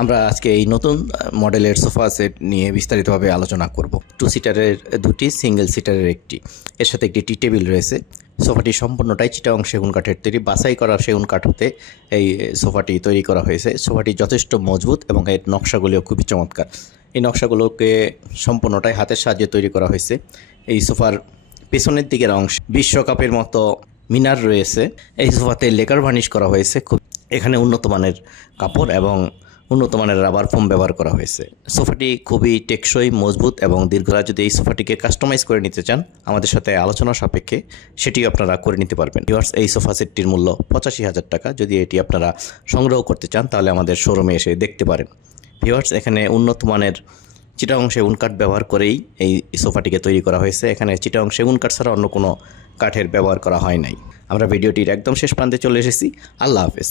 আমরা আজকে এই নতুন মডেলের সোফা সেট নিয়ে বিস্তারিতভাবে আলোচনা করব। টু সিটারের দুটি সিঙ্গেল সিটারের একটি। এর সাথে একটি টি টেবিল রয়েছে। সোফাটি সম্পূর্ণটাই চিটাং সেগুন কাঠের তৈরি। বাছাই করা সেগুন কাঠ হতে এই সোফাটি তৈরি করা হয়েছে। সোফাটি যথেষ্ট মজবুত এবং এর নকশাগুলিও খুবই চমৎকার। এই নকশাগুলোকে সম্পূর্ণটাই হাতের সাহায্যে তৈরি করা হয়েছে। এই সোফার পেছনের দিকের অংশ বিশ্বকাপের মতো মিনার রয়েছে। এই সোফাতে লেকার ভার্নিশ করা হয়েছে। খুব, এখানে উন্নত মানের কাপড় এবং উন্নত মানের রাবার ফোম ব্যবহার করা হয়েছে। সোফাটি খুবই টেকসই, মজবুত এবং দীর্ঘরা যদি এই সোফাটিকে কাস্টমাইজ করে নিতে চান, আমাদের সাথে আলোচনা সাপেক্ষে সেটিও আপনারা করে নিতে পারবেন। ভিউয়ার্স এই সোফা সেটটির মূল্য পঁচাশি হাজার টাকা। যদি এটি আপনারা সংগ্রহ করতে চান, তাহলে আমাদের শোরুমে এসে দেখতে পারেন। ভিওয়ার্স এখানে উন্নত মানের চিটাং সেগুন কাঠ ব্যবহার করেই এই সোফাটিকে তৈরি করা হয়েছে। এখানে চিটাং সেগুন কাঠ ছাড়া অন্য কোনো কাঠের ব্যবহার করা হয় নাই। আমরা ভিডিওটির একদম শেষ প্রান্তে চলে এসেছি। আল্লাহ হাফেজ।